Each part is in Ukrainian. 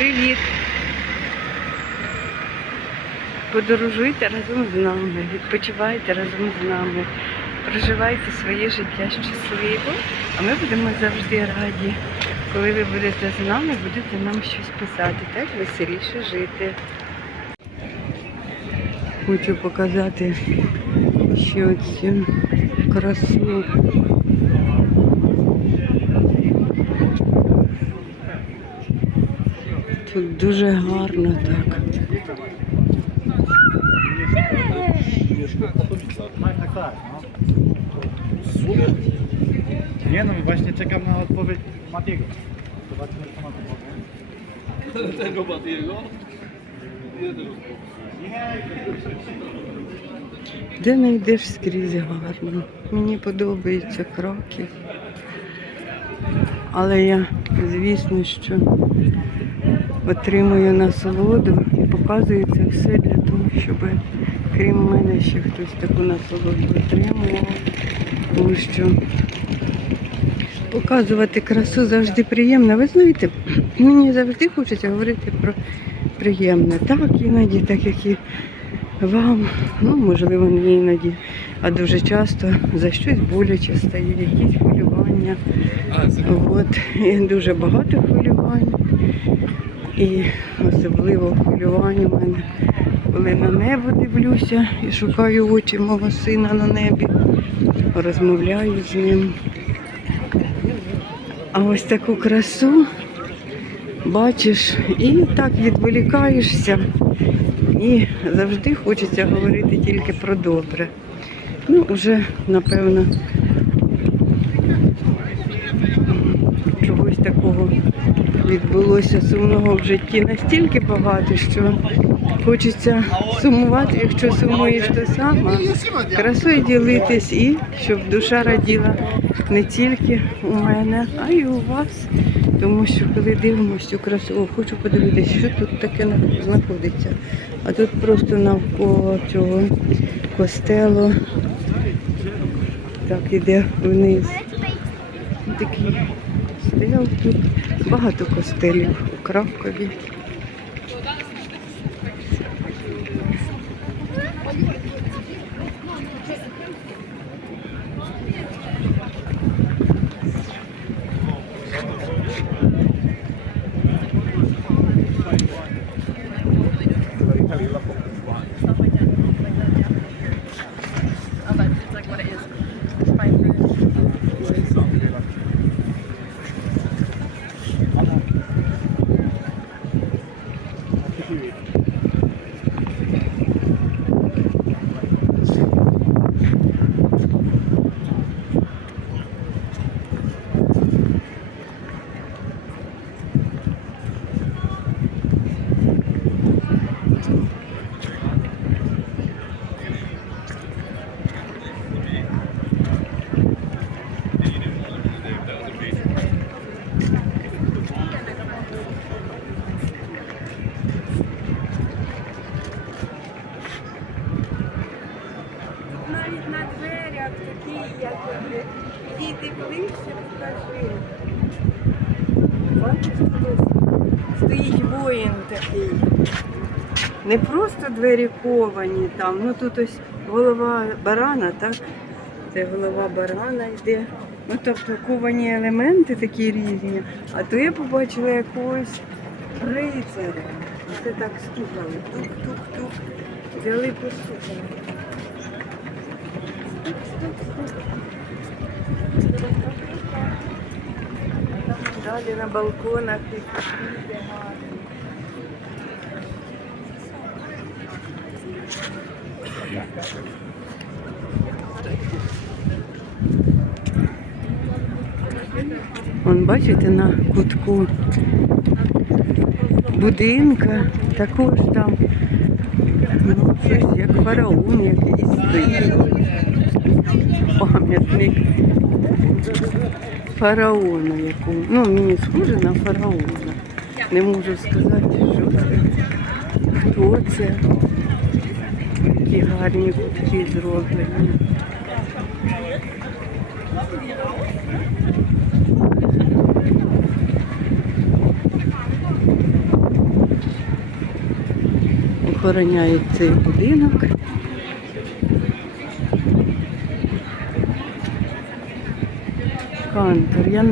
Привіт! Подорожуйте разом з нами, відпочивайте разом з нами, проживайте своє життя щасливо, а ми будемо завжди раді. Коли ви будете з нами, будете нам щось писати, так веселіше жити. Хочу показати ще оцю красу. Тут дуже гарно так. Tak, tak. No. Nie no, właśnie czekam na odpowiedź Matiego. Zobaczymy, co ma powie. Tego Matiego? Nie tego. Де не йдеш скрізь гарно. Мені подобаються кроки. Але я, звісно, що отримую насолоду і показую це все для того, щоб крім мене ще хтось таку насолоду отримував. Тому що показувати красу завжди приємно. Ви знаєте, мені завжди хочеться говорити про приємне. Так, іноді, так як і вам, ну можливо, не іноді, а дуже часто за щось боляче стає, якісь хвилювання. От, і дуже багато хвилювань. І особливо хвилювання в мене, коли на небо дивлюся і шукаю очі мого сина на небі, розмовляю з ним. А ось таку красу бачиш і так відволікаєшся. І завжди хочеться говорити тільки про добре. Ну, вже, напевно, чогось такого відбулося сумного в житті настільки багато, що хочеться сумувати, якщо сумуєш то сама, красою ділитись і щоб душа раділа не тільки у мене, а й у вас. Тому що коли дивимося цю красу, хочу подивитися, що тут таке знаходиться. А тут просто навколо цього костелу так іде вниз. Такий костел тут. Багато костелів у Кракові. навіть на дверях такі, як вони. Діти ближче, покажи. Бачиш, тут стоїть воїн такий. Не просто двері ковані там, ну тут ось голова барана, так? Це голова барана йде. Ну тобто ковані елементи такі різні. А то я побачила якогось рицаря. Це так стукали. Тук-тук-тук. Взяли постукали. Далі на балконах гарні. Вон бачите на кутку будинка, також там ну, щось як фараон якийсь стоїть. Пам'ятник фараону якому. Ну, мені схоже на фараона. Не можу сказати, що це. Хто це? Які гарні кутки зроблені. охороняють цей будинок. Кантор. Я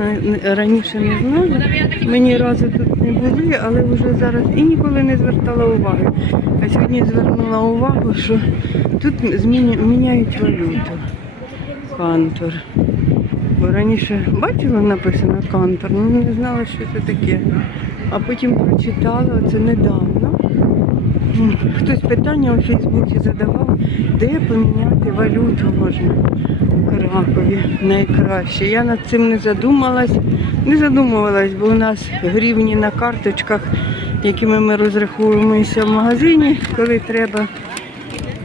раніше не знала. Мені разу тут не були, але вже зараз і ніколи не звертала уваги. А сьогодні звернула увагу, що тут міняють валюту. Кантор. Бо раніше бачила написано кантор, ну не знала, що це таке. А потім прочитала це недавно. Хтось питання у Фейсбуці задавав, де поміняти валюту можна у Кракові найкраще. Я над цим не задумалась, не задумувалась, бо у нас гривні на карточках, якими ми розраховуємося в магазині, коли треба.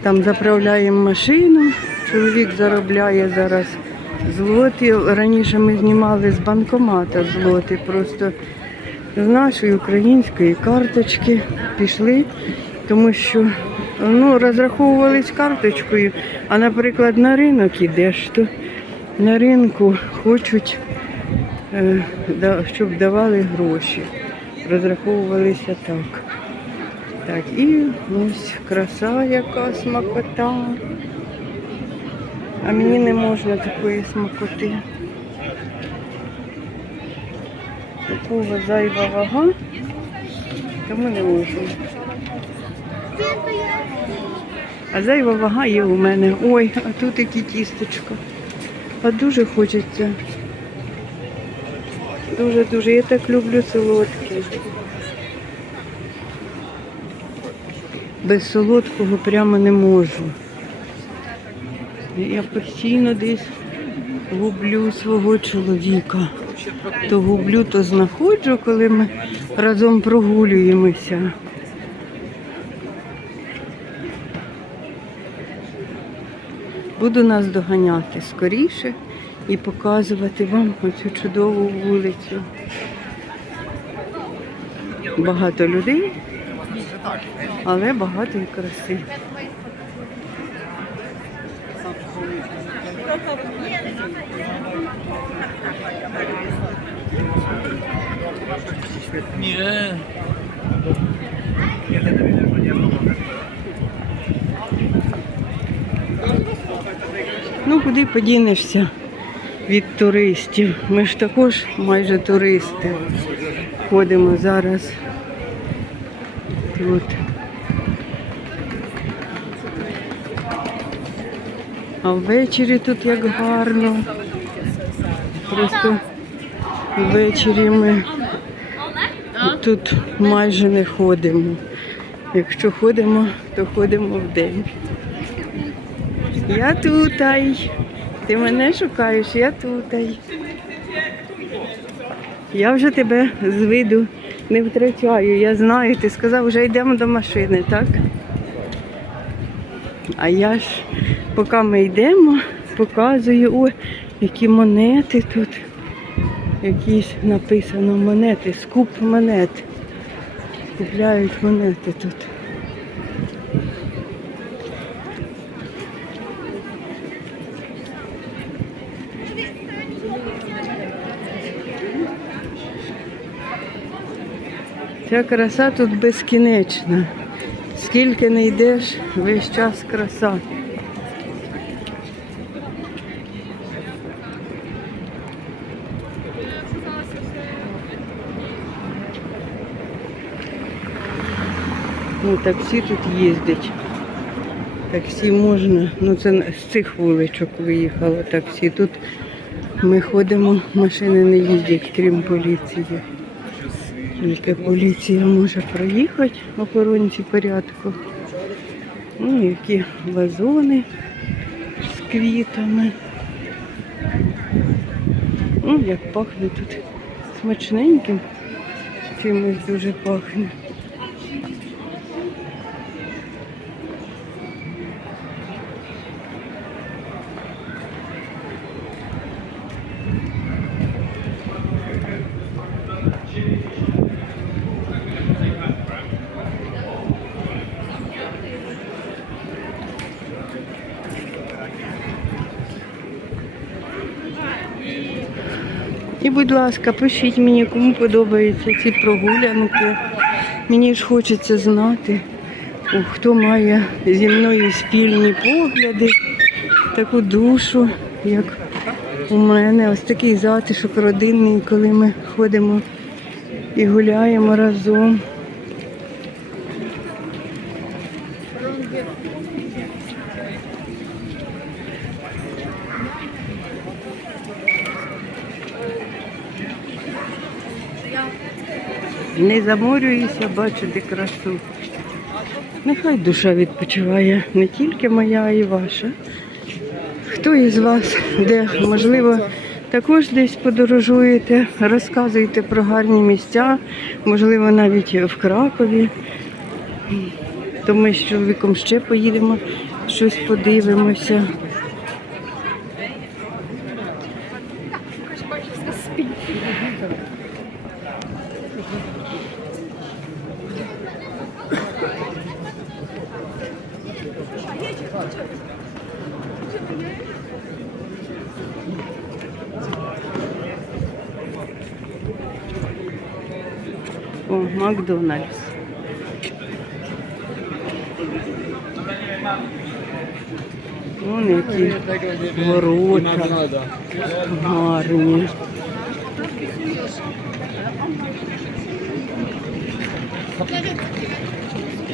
Там заправляємо машину, чоловік заробляє зараз злоти. Раніше ми знімали з банкомата злоти, просто з нашої української карточки пішли, тому що ну, розраховувались карточкою, а, наприклад, на ринок ідеш, то на ринку хочуть, е, щоб давали гроші. Розраховувалися так. Так, і ось краса яка смакота. А мені не можна такої смакоти. Такого зайва вага, тому не можна. А зайва вага є у мене. Ой, а тут які тістечка. А дуже хочеться. Дуже-дуже. Я так люблю солодке. Без солодкого прямо не можу. Я постійно десь гублю свого чоловіка. То гублю, то знаходжу, коли ми разом прогулюємося. Буду нас доганяти скоріше і показувати вам оцю чудову вулицю. Багато людей, але багато і краси. Nie. Ну, куди подінешся від туристів? Ми ж також майже туристи. Ходимо зараз тут. А ввечері тут як гарно. Просто ввечері ми тут майже не ходимо. Якщо ходимо, то ходимо вдень. Я тутай. Ти мене шукаєш, я тутай. Я вже тебе з виду не втрачаю. Я знаю, ти сказав, вже йдемо до машини, так? А я ж, поки ми йдемо, показую, ой, які монети тут. Якісь написано монети, скуп монет. Купляють монети тут. Ця краса тут безкінечна. Скільки не йдеш, весь час краса. Ну, таксі тут їздить. Таксі можна, ну це з цих вуличок виїхало таксі. Тут ми ходимо, машини не їздять, крім поліції. Тільки поліція може проїхати, охоронці порядку. Ну, які вазони з квітами. Ну, як пахне тут смачненьким. Чимось дуже пахне. Будь ласка, пишіть мені, кому подобаються ці прогулянки. Мені ж хочеться знати, Хто має зі мною спільні погляди, таку душу, як у мене, ось такий затишок родинний, коли ми ходимо і гуляємо разом. Не заморююся бачити красу. Нехай душа відпочиває не тільки моя, а й ваша. Хто із вас, де можливо, також десь подорожуєте, розказуйте про гарні місця, можливо, навіть в Кракові. То ми з чоловіком ще поїдемо, щось подивимося. Макдональдс. Вон які ворота гарні.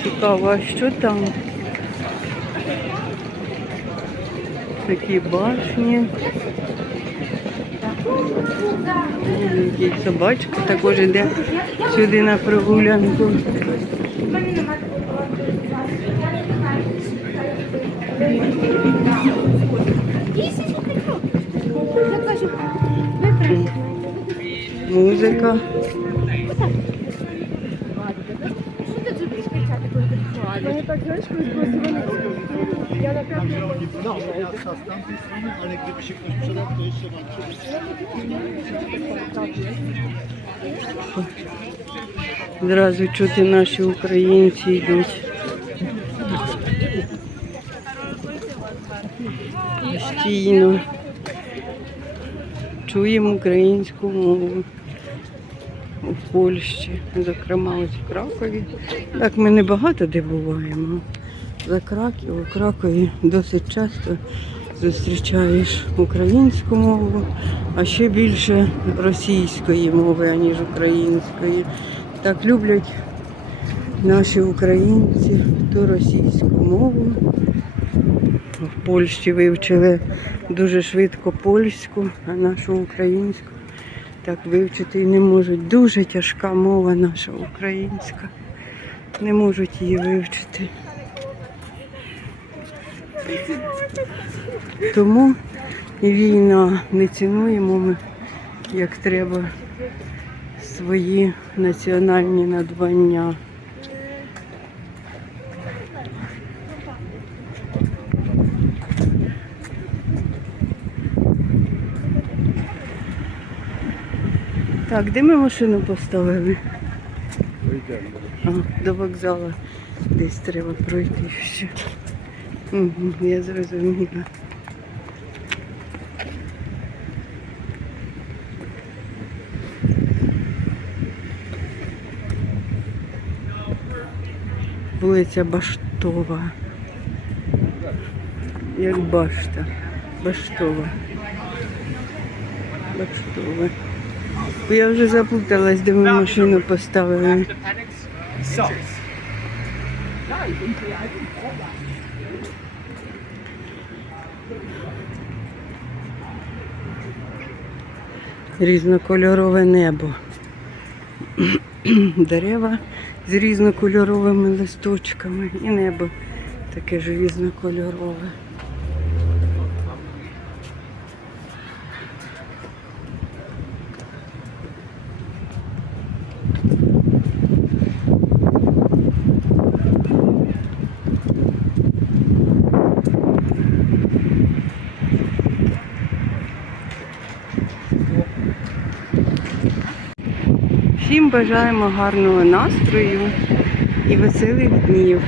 Цікаво, а що там? Такі башні. Собачка також йде сюди на прогулянку. Музика. Вони так, знаєш, колись було Я напевно z tamtej strony, się ktoś przydał, to jeszcze walczy. Зразу чути наші українці йдуть. Постійно чуємо українську мову у Польщі, зокрема ось в Кракові. Так ми не багато де буваємо. За Краків, у Кракові досить часто зустрічаєш українську мову, а ще більше російської мови, аніж української. Так люблять наші українці ту російську мову. В Польщі вивчили дуже швидко польську, а нашу українську так вивчити і не можуть. Дуже тяжка мова наша українська. Не можуть її вивчити. Тому війна не цінуємо ми як треба свої національні надбання. Так, де ми машину поставили? А, до вокзалу десь треба пройти ще. Угу, я зрозуміла. Вулиця Баштова. Як башта. Баштова. Баштова. Я вже заплуталась, де ми машину поставили. Різнокольорове небо. Дерева з різнокольоровими листочками і небо таке ж різнокольорове. Бажаємо гарного настрою і веселих днів.